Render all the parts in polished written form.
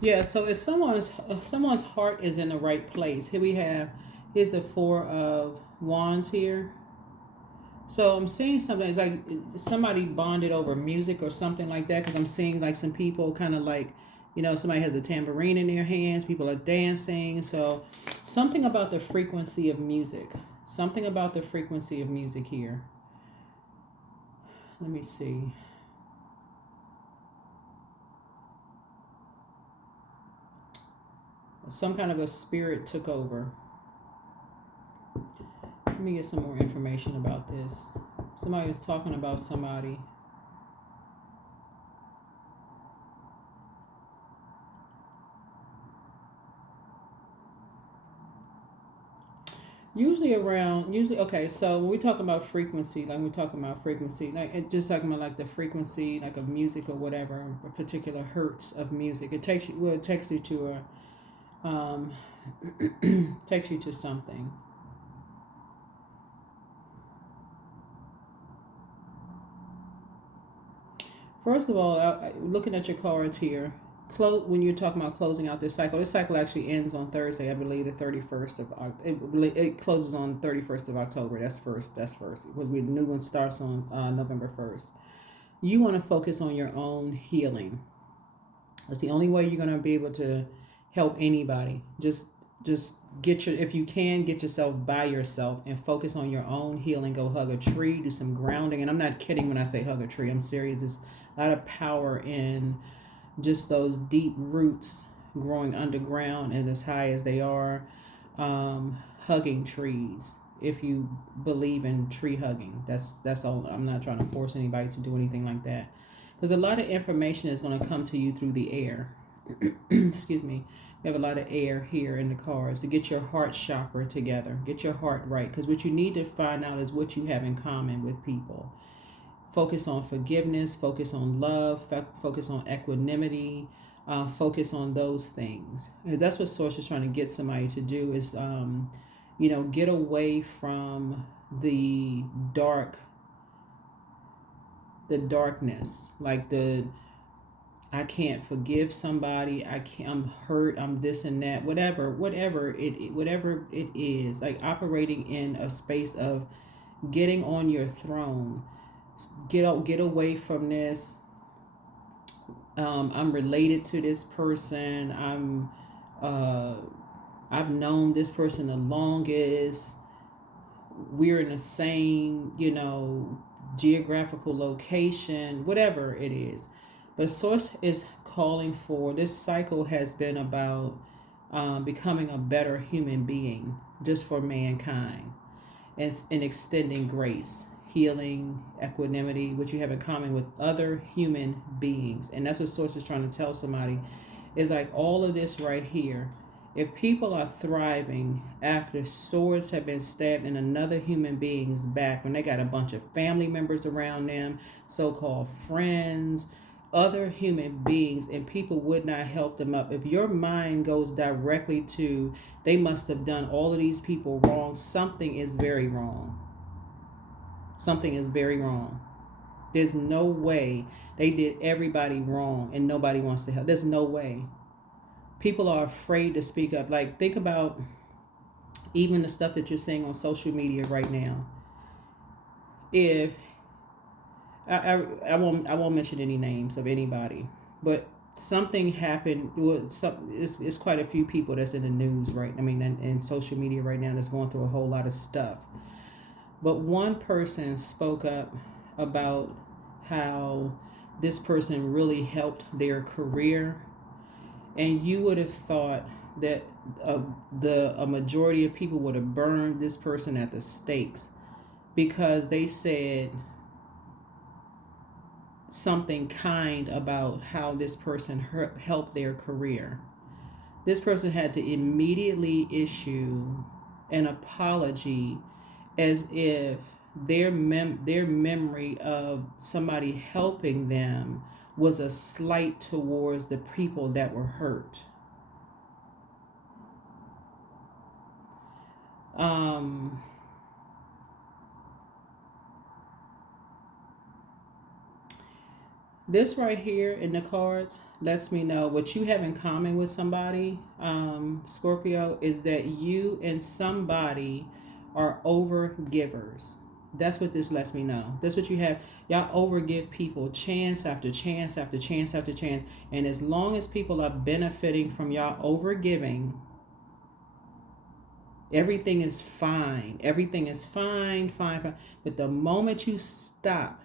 Yeah, so if someone's heart is in the right place, here's the four of wands here. So I'm seeing something. It's like somebody bonded over music or something like that. Because I'm seeing like some people kind of like, somebody has a tambourine in their hands. People are dancing. So something about the frequency of music. Something about the frequency of music here. Let me see. Some kind of a spirit took over. Let me get some more information about this. Somebody was talking about somebody. Usually okay, so when we talk about frequency, like we're talking about frequency, like just talking about like the frequency like of music or whatever, a particular hertz of music, it takes you to a takes you to something. First of all, looking at your cards here, when you're talking about closing out this cycle actually ends on Thursday, I believe, the 31st of it closes on 31st of October. That's first. That's first. Because the new one starts on November 1st. You want to focus on your own healing. That's the only way you're gonna be able to help anybody. Just if you can, get yourself by yourself and focus on your own healing. Go hug a tree, do some grounding. And I'm not kidding when I say hug a tree. I'm serious. There's a lot of power in just those deep roots growing underground and as high as they are. Hugging trees. If you believe in tree hugging, that's all. I'm not trying to force anybody to do anything like that, because a lot of information is going to come to you through the air. Excuse me. We have a lot of air here in the cards to get your heart chakra together, get your heart right, because what you need to find out is what you have in common with people. Focus on forgiveness, focus on love, focus on equanimity, focus on those things. That's what Source is trying to get somebody to do is, get away from the dark, the darkness, like I can't forgive somebody. I'm hurt. I'm this and that. Whatever it is. Like operating in a space of getting on your throne. Get away from this. I'm related to this person. Uh, I've known this person the longest. We're in the same, geographical location, whatever it is. But Source is calling for this cycle has been about becoming a better human being just for mankind and extending grace, healing, equanimity, which you have in common with other human beings. And that's what Source is trying to tell somebody is like all of this right here. If people are thriving after swords have been stabbed in another human being's back, when they got a bunch of family members around them, so called friends, other human beings, and people would not help them up. If your mind goes directly to, they must have done all of these people wrong, something is very wrong. Something is very wrong. There's no way they did everybody wrong and nobody wants to help. There's no way. People are afraid to speak up. Like, think about even the stuff that you're seeing on social media right now. If I won't mention any names of anybody, but something happened. It's quite a few people that's in the news right. I mean, in social media right now that's going through a whole lot of stuff. But one person spoke up about how this person really helped their career, and you would have thought that a majority of people would have burned this person at the stakes because they said something kind about how this person helped their career. This person had to immediately issue an apology as if their memory of somebody helping them was a slight towards the people that were hurt. Um, This right here in the cards lets me know what you have in common with somebody, Scorpio, is that you and somebody are over givers. That's what this lets me know. That's what you have. Y'all overgive people chance after chance after chance after chance. And as long as people are benefiting from y'all overgiving, everything is fine. Everything is fine, fine, fine. But the moment you stop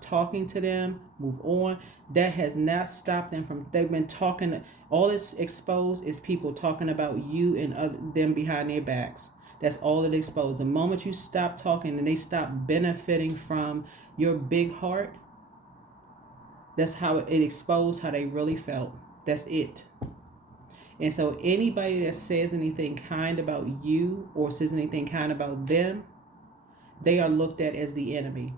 talking to them, move on, that has not stopped them from, they've been talking, all it's exposed is people talking about you and them behind their backs. That's all it exposed. The moment you stop talking and they stop benefiting from your big heart, that's how it exposed how they really felt. That's it. And so anybody that says anything kind about you or says anything kind about them, they are looked at as the enemy.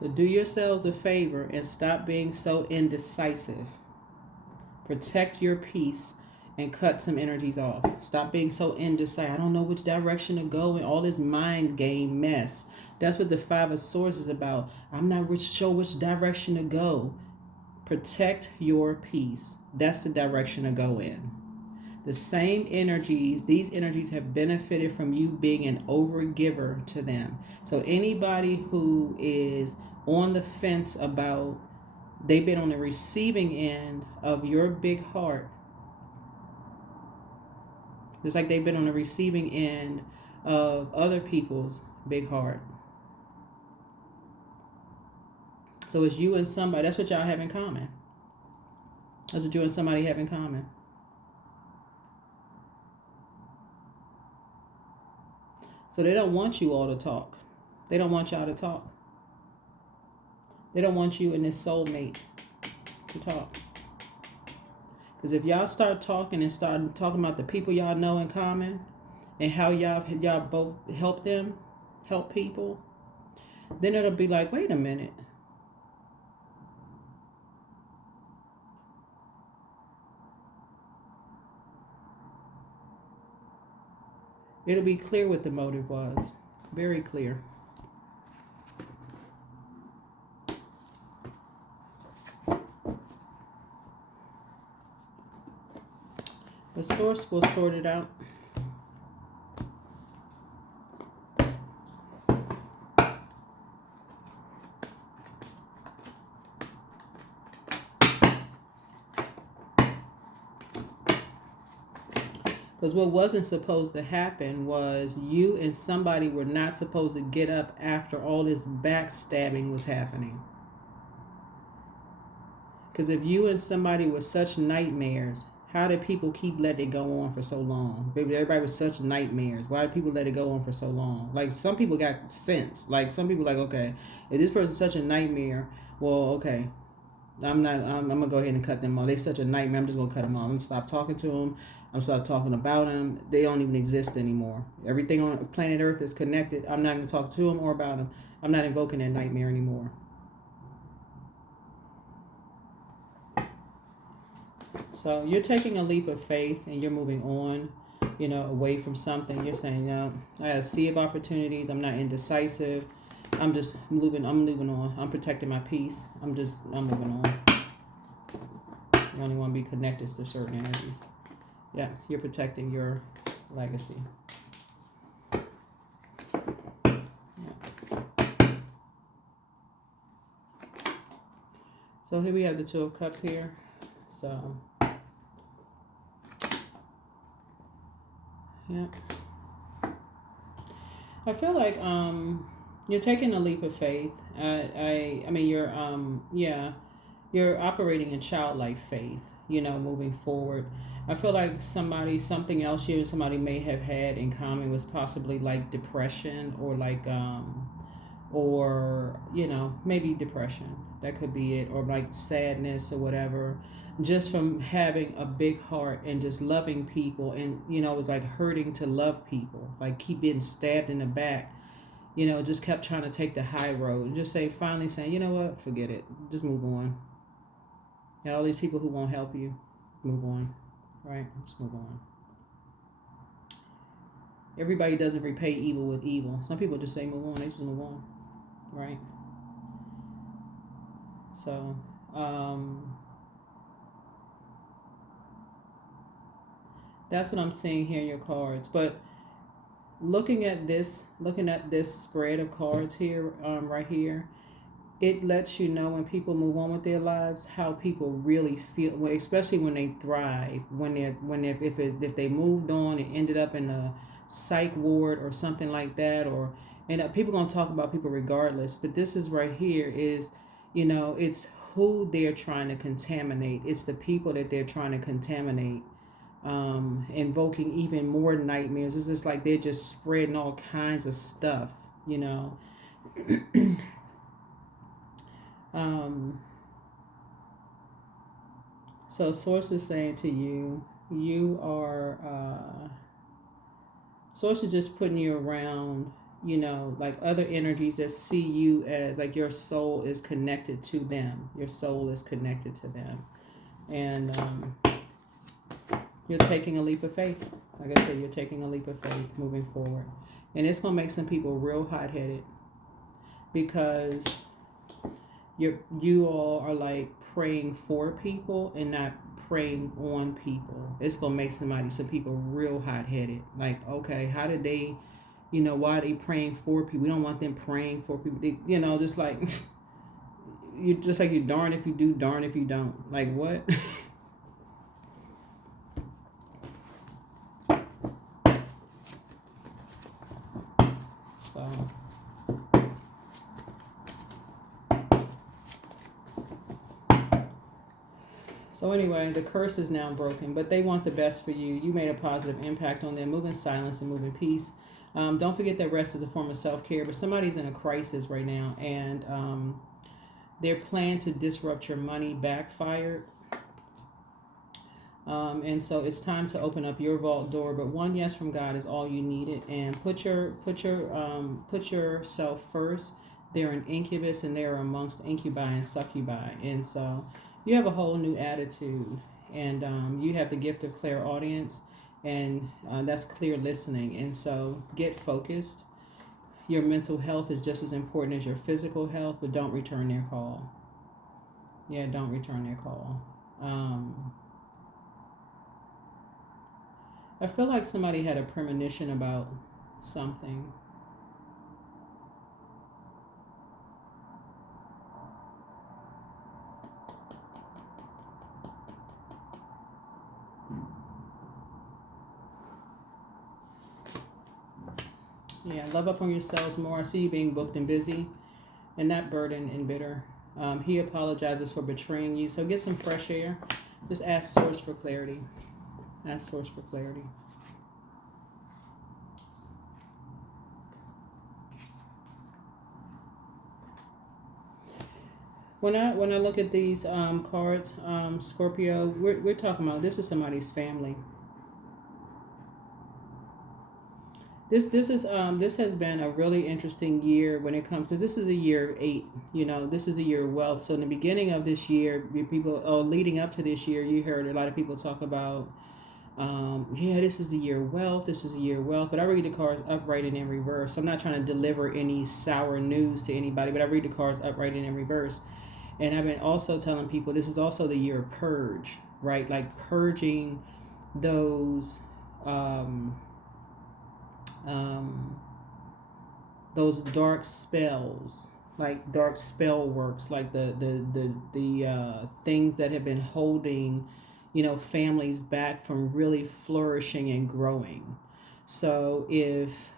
So do yourselves a favor and stop being so indecisive. Protect your peace and cut some energies off. Stop being so indecisive. I don't know which direction to go and all this mind game mess. That's what the Five of Swords is about. I'm not sure which direction to go. Protect your peace. That's the direction to go in. The same energies, these energies have benefited from you being an overgiver to them. So anybody who is on the fence about, they've been on the receiving end of your big heart, it's like they've been on the receiving end of other people's big heart. So it's you and somebody. That's what y'all have in common. That's what you and somebody have in common. So they don't want you all to talk. They don't want y'all to talk. They don't want you and this soulmate to talk. Because if y'all start talking and start talking about the people y'all know in common and how y'all both help people, then it'll be like, wait a minute. It'll be clear what the motive was. Very clear. The source will sort it out. Because what wasn't supposed to happen was you and somebody were not supposed to get up after all this backstabbing was happening. Because if you and somebody were such nightmares, how did people keep letting it go on for so long? Everybody was such nightmares. Why did people let it go on for so long? Like, some people got sense. Like, some people like, okay, if this person's such a nightmare, well, okay, I'm gonna go ahead and cut them off. They're such a nightmare. I'm just gonna cut them off. I'm gonna stop talking to them. I'm gonna stop talking about them. They don't even exist anymore. Everything on planet Earth is connected. I'm not gonna talk to them or about them. I'm not invoking that nightmare anymore. So you're taking a leap of faith and you're moving on, away from something. You're saying, no, I have a sea of opportunities. I'm not indecisive. I'm moving on. I'm protecting my peace. I'm moving on. You only want to be connected to certain energies. Yeah, you're protecting your legacy. Yeah. So here we have the Two of Cups here. So, yeah. I feel like you're taking a leap of faith. I mean you're operating in childlike faith, moving forward. I feel like something else you and somebody may have had in common was possibly like depression or like maybe depression. That could be it, or like sadness or whatever. Just from having a big heart and just loving people, and it was like hurting to love people, like keep getting stabbed in the back. just kept trying to take the high road, and just finally saying, you know what, forget it, just move on. And all these people who won't help you, move on, right? Just move on. Everybody doesn't repay evil with evil. Some people just say move on, they just move on, right? So, that's what I'm seeing here in your cards. But looking at this spread of cards here, right here, it lets you know when people move on with their lives how people really feel, especially when they thrive, if they moved on and ended up in a psych ward or something like that, or and people gonna talk about people regardless. But this is right here is, it's who they're trying to contaminate. It's the people that they're trying to contaminate, invoking even more nightmares. It's just like they're just spreading all kinds of stuff, So Source is saying to you, you are, Source is just putting you around, like other energies that see you as like your soul is connected to them. Your soul is connected to them. And you're taking a leap of faith. Like I said, you're taking a leap of faith moving forward. And it's going to make some people real hot-headed, because you all are like praying for people and not praying on people. It's gonna make some people real hot-headed. Like, okay, how did they, why are they praying for people? We don't want them praying for people. Just like you, just like you, darn if you do, darn if you don't. Like what? So anyway, the curse is now broken, but they want the best for you. You made a positive impact on them. Move in silence and move in peace. Don't forget that rest is a form of self-care, but somebody's in a crisis right now, and their plan to disrupt your money backfired. And so it's time to open up your vault door. But one yes from God is all you needed, and put yourself first. They're an incubus, and they're amongst incubi and succubi, and so you have a whole new attitude, and you have the gift of clairaudience, and that's clear listening. And so get focused. Your mental health is just as important as your physical health, but don't return their call. Yeah, don't return their call. I feel like somebody had a premonition about something. Yeah, love up on yourselves more. I see you being booked and busy and not burdened and bitter. He apologizes for betraying you. So get some fresh air. Just ask Source for clarity. Ask Source for clarity. When I look at these cards, Scorpio, we're talking about, this is somebody's family. This has been a really interesting year when it comes, because this is a year 8. This is a year of wealth. So in the beginning of this year, leading up to this year, you heard a lot of people talk about, this is the year of wealth. This is the year of wealth. But I read the cards upright and in reverse. I'm not trying to deliver any sour news to anybody, but I read the cards upright and in reverse. And I've been also telling people this is also the year of purge, right? Like purging those dark spells, like dark spell works, like the things that have been holding, families back from really flourishing and growing. So if,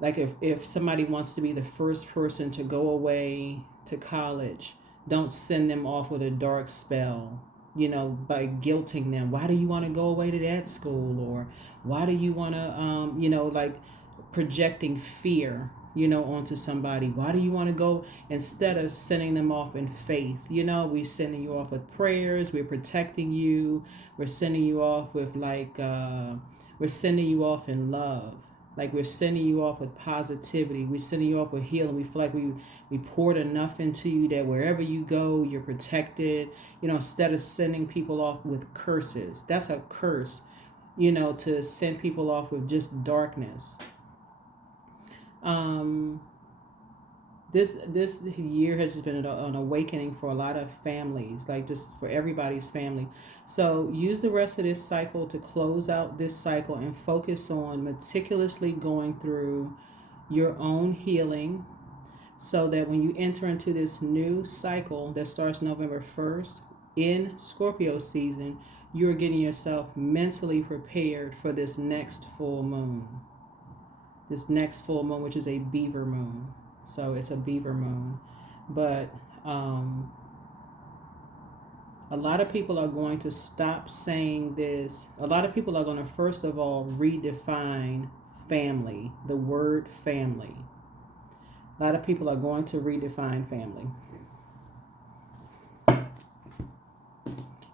like if somebody wants to be the first person to go away to college, don't send them off with a dark spell, by guilting them. Why do you want to go away to that school? Or why do you want to, like projecting fear, onto somebody. Why do you want to go, instead of sending them off in faith? We're sending you off with prayers. We're protecting you. We're sending you off with we're sending you off in love. Like we're sending you off with positivity. We're sending you off with healing. We feel like we poured enough into you that wherever you go, you're protected. Instead of sending people off with curses. That's a curse, to send people off with just darkness. This year has just been an awakening for a lot of families, like just for everybody's family. So use the rest of this cycle to close out this cycle and focus on meticulously going through your own healing, so that when you enter into this new cycle that starts November 1st in Scorpio season, you're getting yourself mentally prepared for this next full moon. This next full moon, which is a beaver moon. So it's a beaver moon. But a lot of people are going to stop saying this. A lot of people are going to, first of all, redefine family, the word family. A lot of people are going to redefine family.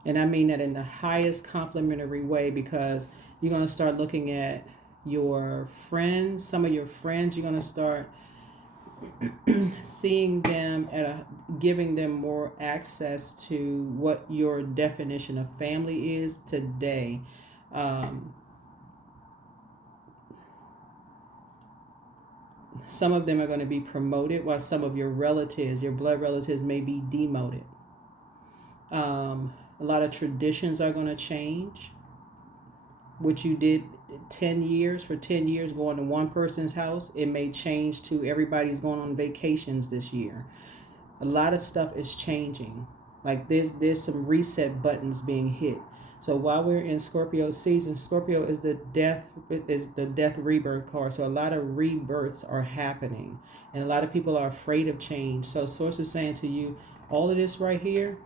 And I mean that in the highest complimentary way, because you're going to start looking at your friends, some of your friends, you're going to start seeing them giving them more access to what your definition of family is today. Some of them are going to be promoted, while some of your relatives, your blood relatives, may be demoted. A lot of traditions are going to change. What you did 10 years, for 10 years going to one person's house, it may change to everybody's going on vacations this year. A lot of stuff is changing. Like there's some reset buttons being hit. So while we're in Scorpio season, Scorpio is the death rebirth card. So a lot of rebirths are happening, and a lot of people are afraid of change. So Source is saying to you, all of this right here,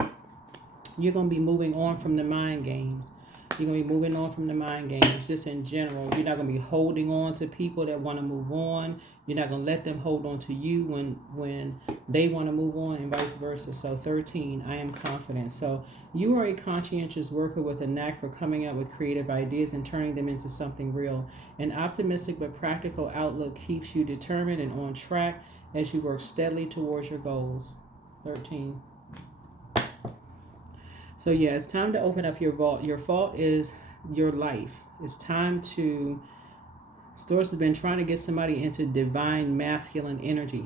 you're going to be moving on from the mind games. You're going to be moving on from the mind games, just in general. You're not going to be holding on to people that want to move on. You're not going to let them hold on to you when they want to move on, and vice versa. So 13, I am confident. So you are a conscientious worker with a knack for coming up with creative ideas and turning them into something real. An optimistic but practical outlook keeps you determined and on track as you work steadily towards your goals. 13. So yeah, it's time to open up your vault. Your vault is your life. It's time to... Source has been trying to get somebody into divine masculine energy.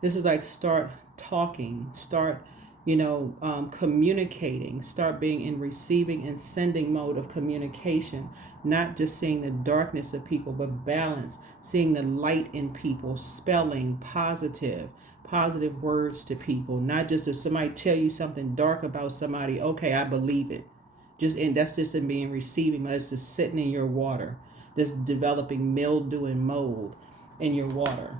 This is like start talking, start, communicating, start being in receiving and sending mode of communication, not just seeing the darkness of people, but balance, seeing the light in people, spelling positive words to people, not just if somebody tell you something dark about somebody, okay, I believe it. That's just in being receiving, that's just sitting in your water. Just developing mildew and mold in your water.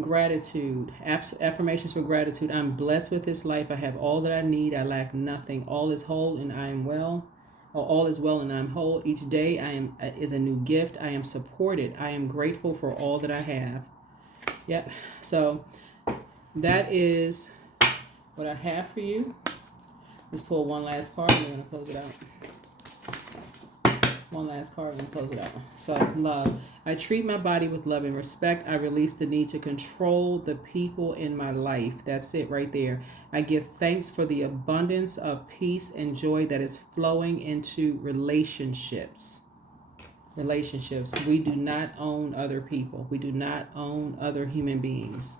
Gratitude. Affirmations for gratitude. I'm blessed with this life. I have all that I need. I lack nothing. All is whole and I am well. All is well and I'm whole. Each day is a new gift. I am supported. I am grateful for all that I have. Yep. So that is what I have for you. Let's pull one last card and we're going to close it out. One last card and close it out. So love. I treat my body with love and respect. I release the need to control the people in my life. That's it right there. I give thanks for the abundance of peace and joy that is flowing into relationships. We do not own other people. We do not own other human beings.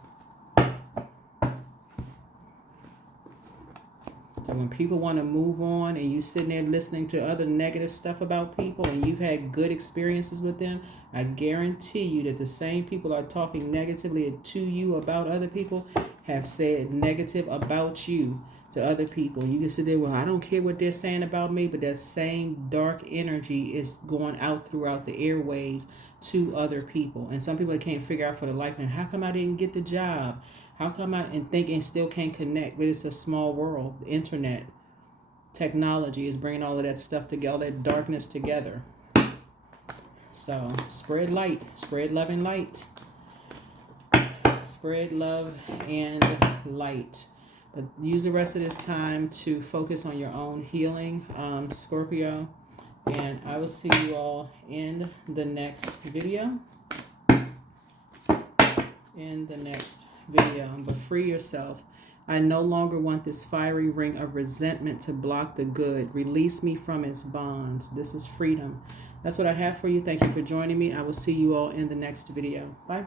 So when people want to move on and you sitting there listening to other negative stuff about people and you've had good experiences with them, I guarantee you that the same people are talking negatively to you about other people have said negative about you to other people. You can sit there, well, I don't care what they're saying about me, but that same dark energy is going out throughout the airwaves to other people. And some people can't figure out for the life, and how come I didn't get the job? How come I think and still can't connect? But it's a small world. The internet, technology is bringing all of that stuff together, all that darkness together. So spread light, spread love and light. Spread love and light. But use the rest of this time to focus on your own healing, Scorpio. And I will see you all in the next video. But free yourself. I no longer want this fiery ring of resentment to block the good. Release me from its bonds. This is freedom. That's what I have for you. Thank you for joining me. I will see you all in the next video. Bye.